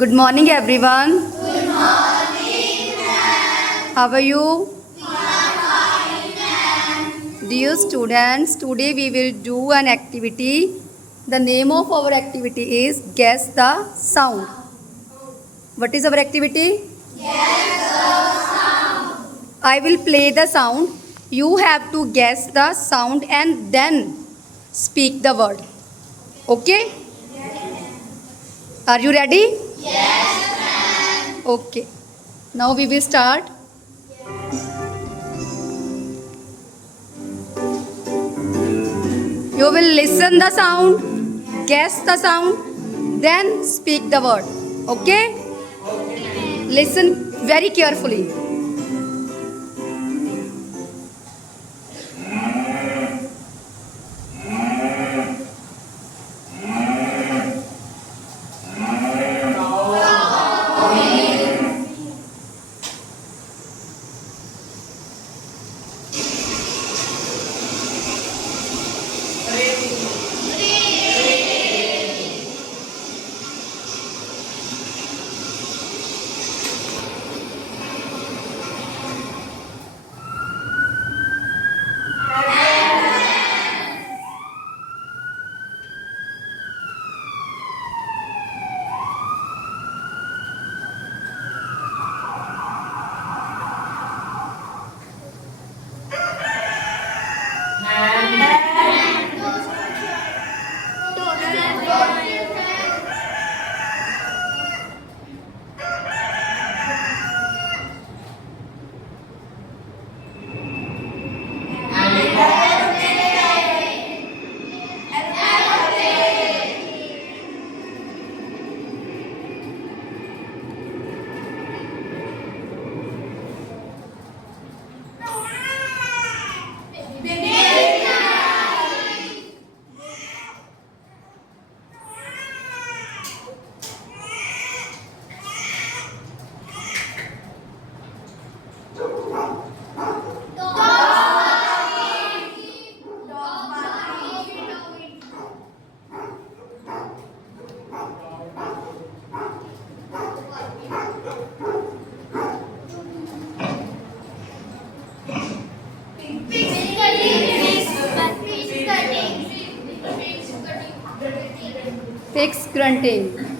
Good morning, everyone. Good morning, ma'am. How are you? We are fine, ma'am. Dear students, today we will do an activity. The name of our activity is Guess the Sound. What is our activity? Guess the sound. I will play the sound. You have to guess the sound and then speak the word. Okay? Are you ready? Okay. Now we will start. You will listen the sound, guess the sound, then speak the word. Okay? Listen very carefully. Pigs grunting.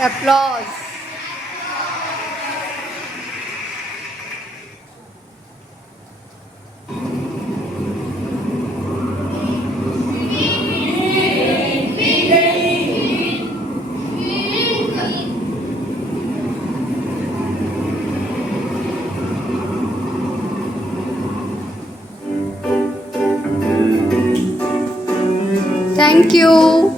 Applause. Thank you.